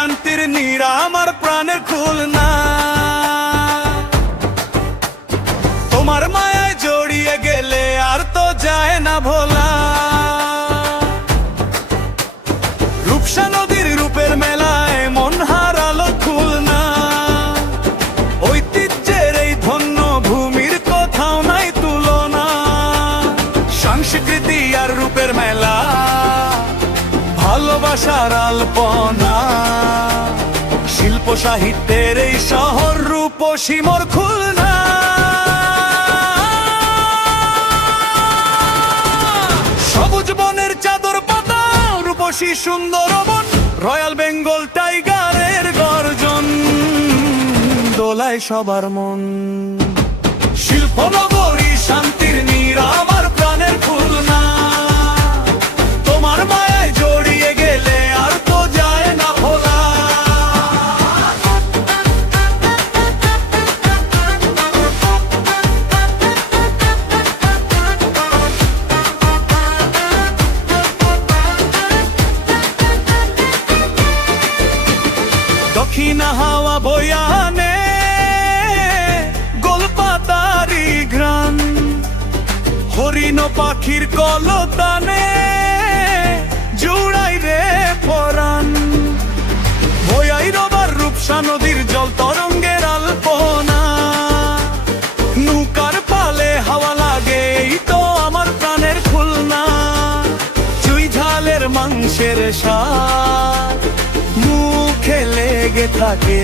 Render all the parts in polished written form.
শান্তির নীড় আমার প্রাণের খুলনা। তোমার মায়ায় জড়িয়ে গেলে আর তো যায় না ভোলা। রূপসা নদীর রূপের মেলায় মন হারালো খুলনা। ঐতিহ্যের এই ধন্য ভূমির কোথাও নাই তুলনা। সংস্কৃতি আর রূপের মেলা, ভালোবাসার আলপনা। শিল্প সাহিত্যের এই শহর রূপসী মোর খুলনা। সবুজ বনের চাদর পাতা, রূপসী সুন্দরবন, রয়্যাল বেঙ্গল টাইগারের গর্জন দোলায় সবার মন। শিল্পনগরী শান্তির নীড় আমার প্রাণের খুলনা। তোমার মায়ায় জড়িয়ে গেলে আর তো যায় না ভোলা। দক্ষিণা হাওয়া বইয়া আনে গোলপাতারি ঘ্রাণ। হরিণ পাখির কলতানে জুড়াই রে পরাণ। বয়াই রবার রূপসা নদীর জল তরঙ্গের আলপনা। নৌকার পালে হাওয়া লাগে এই তো আমার প্রাণের খুলনা। চুই ঝালের মাংসের স্বাদ মুখে লেগে থাকে।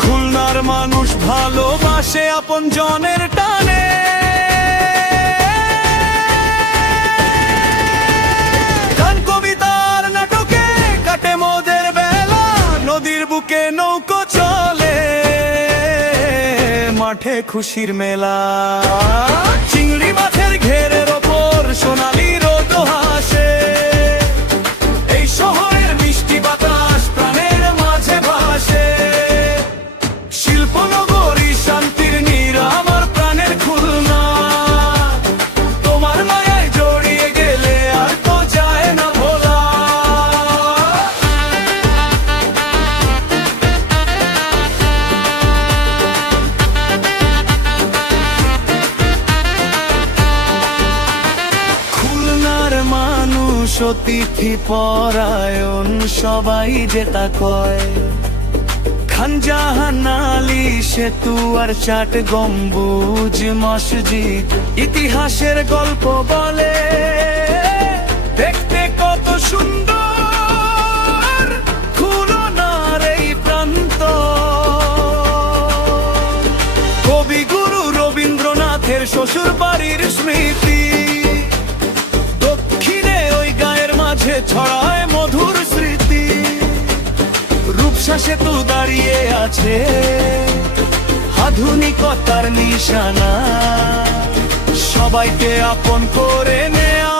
খুলনার মানুষ ভালোবাসে আপন জনের টানে। গান কবিতার নাটকে কাটে মোদের বেলা। নদীর বুকে নৌকো চলে, মাঠে খুশির মেলা। চিংড়ি মাছের ঘেরের ওপর সোনালি রোদ হাসে। এই শহরের মিষ্টি বাতাস প্রাণের মাঝে ভাসে। শিল্পনগরী শান্তির নীড় আমার প্রাণের খুলনা। তোমার মায়ায় জড়িয়ে গেলে আর তো যায় না ভোলা। খুলনার মানুষ অতিথি পরায়ণ, সবাই যেটা কয়। খানজাহান আলী সেতু আর চাট গম্বুজ মসজিদ ইতিহাসের গল্প বলে। দেখতে কত সুন্দর খুলনার এই প্রান্ত। কবিগুরু রবীন্দ্রনাথের শ্বশুর বাড়ির স্মৃতি। দক্ষিণে ওই গায়ের মাঝে ছড়ায় মধুর স্মৃতি। রূপসা সেতু দাঁড়িয়ে আছে আধুনিকতার নিশানা। সবাইকে আপন করে নেয়া